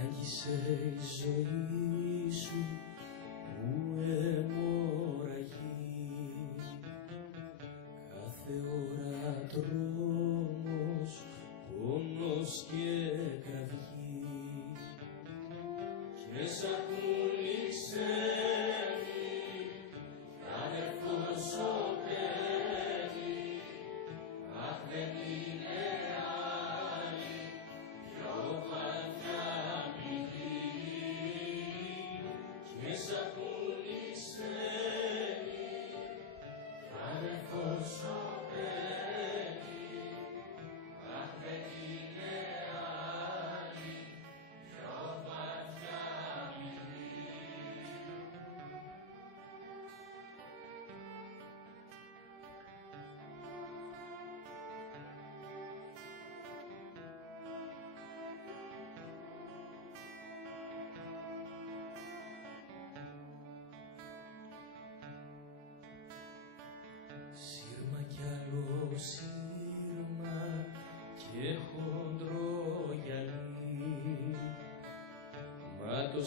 Άγγισε η ζωή σου μου αιμορραγεί, κάθε ώρα τρόμος, πόνος και κραυγή, και σαν πουλί ξένη κι αδερφός σωπαίνει, αχ δεν είναι άλλη πιο βαθιά πηγή, και σαν πουλί ξένη κι αδερφός σωπαίνει, αχ δεν είναι άλλη πιο βαθιά πηγή. Σύρμα κι άλλο σύρμα και χοντρό γυαλί, μα το